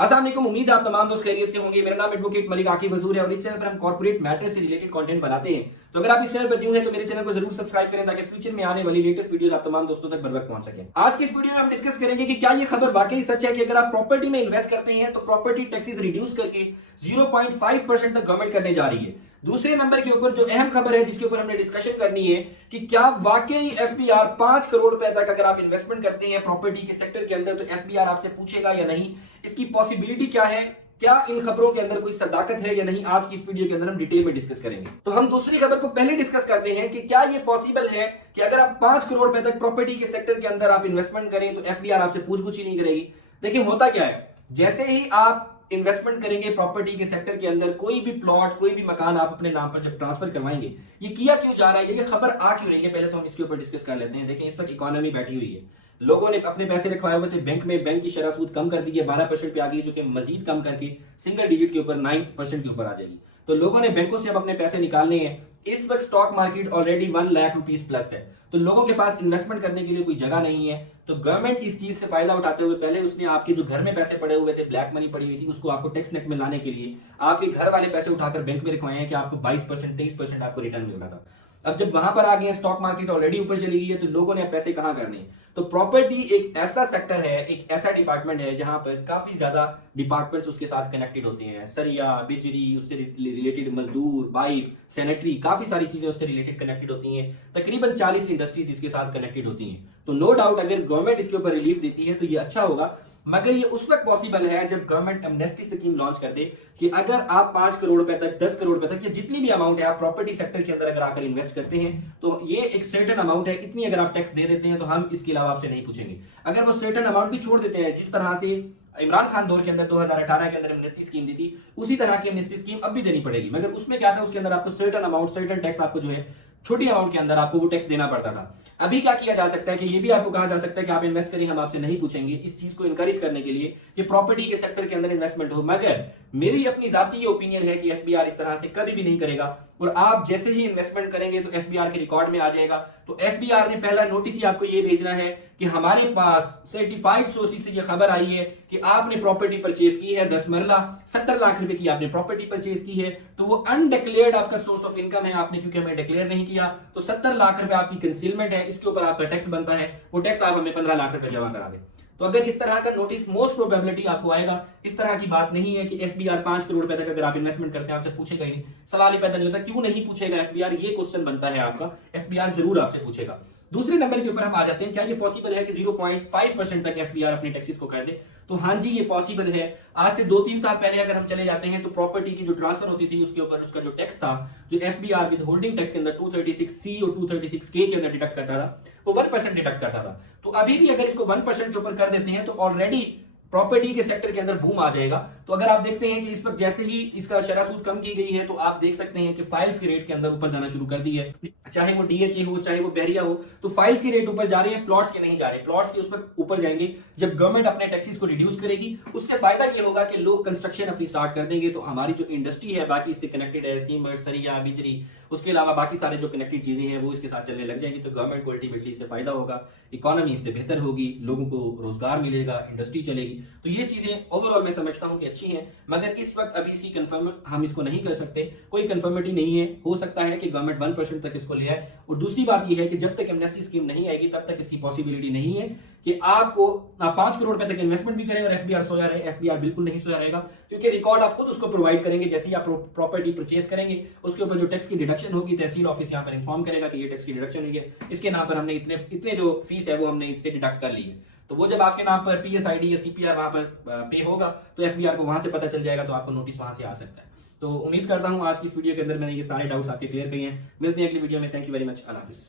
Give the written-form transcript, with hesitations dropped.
अस्सलाम वालेकुम, उम्मीद है आप तमाम दोस्त खैरियत से होंगे। मेरा नाम एडवोकेट मलिक आकिब हजूर है और इस चैनल पर हम कॉर्पोरेट मैटर से रिलेटेड कंटेंट बनाते हैं। तो अगर आप इस चैनल पर न्यू हैं तो मेरे चैनल को जरूर सब्सक्राइब करें ताकि फ्यूचर में आने वाली लेटेस्ट वीडियोस आप तमाम दोस्तों तक बर वक्त पहुंच सकें। आज की इस वीडियो में हम डिस्कस करेंगे कि क्या ये खबर वाकई सच है कि अगर आप प्रॉपर्टी में इन्वेस्ट करते हैं तो प्रॉपर्टी टैक्सेस रिड्यूस करके 0.5% तक गवर्नमेंट करने जा रही है। दूसरे नंबर के ऊपर जो अहम खबर है जिसके ऊपर हमने डिस्कशन करनी है कि क्या वाकई एफबीआर 5 करोड़ रुपए तक अगर आप इन्वेस्टमेंट करते हैं प्रॉपर्टी के सेक्टर के अंदर तो एफबीआर आपसे पूछेगा या नहीं, इसकी पॉसिबिलिटी क्या है, क्या इन खबरों के अंदर कोई सदाकत है या नहीं, आज की इस वीडियो के अंदर हम डिटेल में डिस्कस करेंगे। तो हम दूसरी खबर को पहले डिस्कस करते हैं कि क्या ये पॉसिबल है कि अगर आप 5 करोड़ रुपए तक प्रॉपर्टी के सेक्टर के अंदर आप इन्वेस्टमेंट करें तो एफबीआर आपसे पूछ ही नहीं करेगी। देखिए होता क्या है, जैसे ही आप इन्वेस्टमेंट करेंगे प्रॉपर्टी के सेक्टर के अंदर, कोई भी प्लॉट कोई भी मकान आप अपने नाम पर जब ट्रांसफर करवाएंगे, ये किया क्यों जा रहा है, ये खबर आ क्यों रही है, पहले तो हम इसके ऊपर डिस्कस कर लेते हैं। देखिए इस वक्त इकोनॉमी बैठी हुई है, लोगों ने अपने पैसे रखवाए हुए थे बैंक में, बैंक की शरह सूद कम कर दी है, 12% पे आ गई, जो कि मजीद कम करके सिंगल डिजिट के ऊपर 9% के ऊपर आ जाएगी। तो लोगों ने बैंकों से अब अपने पैसे निकालने हैं। इस वक्त stock market already 1 lakh rupees plus है, तो लोगों के पास इन्वेस्टमेंट करने के लिए कोई जगह नहीं है। तो गवर्नमेंट इस चीज से फायदा उठाते हुए पहले उसने आपके जो घर में पैसे पड़े हुए थे, ब्लैक मनी पड़ी हुई थी, उसको आपको टैक्स नेट में लाने के लिए आपके घर वाले पैसे उठाकर बैंक में रखवाए हैं कि आपको 22% 23% आपको रिटर्न मिल रहा था। अब जब वहां पर आ गए, स्टॉक मार्केट ऑलरेडी ऊपर चली गई है, तो लोगों ने पैसे कहां करने। तो प्रॉपर्टी एक ऐसा सेक्टर है, एक ऐसा डिपार्टमेंट है जहां पर काफी ज्यादा डिपार्टमेंट्स उसके साथ कनेक्टेड होते हैं। सरिया, बिजली, उससे रिलेटेड मजदूर, बाइक, सैनिटरी, काफी सारी चीजें उससे रिलेटेड कनेक्टेड होती हैं। तकरीबन 40 इंडस्ट्रीज इसके साथ कनेक्टेड होती हैं। तो नो डाउट अगर गवर्नमेंट इसके ऊपर रिलीफ देती है तो ये अच्छा होगा, मगर ये उस वक्त पॉसिबल है जब गवर्नमेंट एमनेस्टी स्कीम लॉन्च कर दे कि अगर आप 5 करोड़ रुपए तक, 10 करोड़ रुपए तक, या जितनी भी अमाउंट है आप प्रॉपर्टी सेक्टर के अंदर अगर आकर इन्वेस्ट करते हैं तो ये एक सर्टेन अमाउंट है, इतनी अगर आप टैक्स दे देते हैं तो हम इसके अलावा आपसे नहीं पूछेंगे। अगर वो सर्टेन अमाउंट भी छोड़ देते हैं, जिस तरह से इमरान खान दौर के अंदर 2018 के अंदर एमनेस्टी स्कीम दी थी, उसी तरह की एमनेस्टी स्कीम अब भी देनी पड़ेगी। मगर उसमें क्या था, उसके अंदर आपको सर्टेन अमाउंट, सर्टेन टैक्स आपको जो है छोटी अमाउंट के अंदर आपको वो टैक्स देना पड़ता था। अभी क्या किया जा सकता है कि ये भी आपको कहा जा सकता है कि आप इन्वेस्ट करिए, हम आपसे नहीं पूछेंगे, इस चीज को इंकरेज करने के लिए कि प्रॉपर्टी के सेक्टर के अंदर इन्वेस्टमेंट हो। मगर मेरी अपनी जाती ओपिनियन है कि एफबीआर इस तरह से कभी भी नहीं करेगा, और आप जैसे ही इन्वेस्टमेंट करेंगे तो एफबीआर के रिकॉर्ड में आ जाएगा। तो एफबीआर ने पहला नोटिस ही आपको ये भेजना है कि हमारे पास सर्टिफाइड सोर्सेज से ये खबर आई है कि आपने प्रॉपर्टी परचेज की है 10 मरला, 70 लाख रुपए की आपने प्रॉपर्टी परचेज की है, तो वो अनडिक्लेयर्ड आपका सोर्स ऑफ इनकम है, आपने क्योंकि हमें डिक्लेयर नहीं किया, तो 70 लाख रुपए आपकी कंसीलमेंट है, इसके ऊपर आपका टैक्स बनता है, वो टैक्स आप हमें 15 लाख रुपए जमा करा दें। तो अगर इस तरह का नोटिस मोस्ट प्रोबेबिलिटी आपको आएगा। इस तरह की बात नहीं है कि एफबीआर 5 करोड़ रुपए तक अगर आप इन्वेस्टमेंट करते हैं आपसे पूछेगा ही नहीं, सवाल ही पैदा नहीं होता क्यों नहीं पूछेगा एफबीआर, ये क्वेश्चन बनता है आपका, एफबीआर जरूर आपसे पूछेगा। दूसरे नंबर के ऊपर हम आ जाते हैं, क्या ये पॉसिबल है कि 0.5% तक एफबीआर अपने टैक्सेस को कर दे। तो हाँ जी, ये पॉसिबल है। आज से 2-3 साल पहले अगर हम चले जाते हैं तो प्रॉपर्टी की जो ट्रांसफर होती थी उसके ऊपर उसका जो टैक्स था, जो एफबीआर विद होल्डिंग टैक्स के अंदर 236C और 236K के अंदर डिडक्ट करता था, वो 1% डिडक्ट करता था। तो अभी भी अगर इसको 1% के ऊपर कर देते हैं तो ऑलरेडी प्रॉपर्टी के सेक्टर के अंदर बूम आ जाएगा। तो अगर आप देखते हैं कि इस वक्त जैसे ही इसका शरह सूद कम की गई है तो आप देख सकते हैं कि फाइल्स के रेट के अंदर ऊपर जाना शुरू कर दी है, चाहे वो डीएचए हो चाहे वो बहरिया हो, तो फाइल्स के रेट ऊपर जा रहे हैं, प्लॉट्स के नहीं जा रहे। प्लॉट्स के उस वक्त ऊपर जाएंगे जब गवर्नमेंट अपने टैक्सेस को रिड्यूस करेगी। उससे फायदा ये होगा कि लोग कंस्ट्रक्शन अपनी स्टार्ट कर देंगे, तो हमारी जो इंडस्ट्री है बाकी इससे कनेक्टेड है, सीमेंट, सरिया, बिजली, उसके अलावा बाकी सारे जो कनेक्टेड चीजें हैं वो इसके साथ चलने लग जाएंगी। तो गवर्नमेंट को अल्टीमेटली इससे फायदा होगा, इकोनॉमी इससे बेहतर होगी, लोगों को रोजगार मिलेगा, इंडस्ट्री चलेगी। तो ये चीजें ओवरऑल मैं समझता हूं कि अच्छी हैं, मगर इस वक्त अभी इसकी कंफर्म हम इसको नहीं कर सकते, कोई कंफर्मिटी नहीं है। हो सकता है कि गवर्नमेंट 1% तक इसको ले आए। और दूसरी बात यह है कि जब तक एमनेस्टी स्कीम नहीं आएगी तब तक इसकी पॉसिबिलिटी नहीं है कि आपको 5 करोड़ रुपए तक इन्वेस्टमेंट भी करें और एफबीआर सोया रहे। एफबीआर बिल्कुल नहीं सोया रहेगा, क्योंकि रिकॉर्ड आप खुद उसको प्रोवाइड करेंगे। जैसे ही आप प्रॉपर्टी परचेज करेंगे उसके ऊपर जो टैक्स की डिडक्शन होगी, तहसील ऑफिस यहाँ पर इन्फॉर्म करेगा कि ये टैक्स की डिडक्शन हुई है, इसके नाम पर हमने इतने जो फीस है वो हमने इससे डिडक्ट कर ली है। तो वो जब आपके नाम पर पीएसआईडी या सीपीआर वहां पर पे होगा तो एफबीआर को वहां से पता चल जाएगा, तो आपको नोटिस वहां से आ सकता है। तो उम्मीद करता हूं आज की इस वीडियो के अंदर मैंने ये सारे डाउट्स आपके क्लियर किए हैं। मिलते हैं अगली वीडियो में। Thank you very much. Allah Hafiz.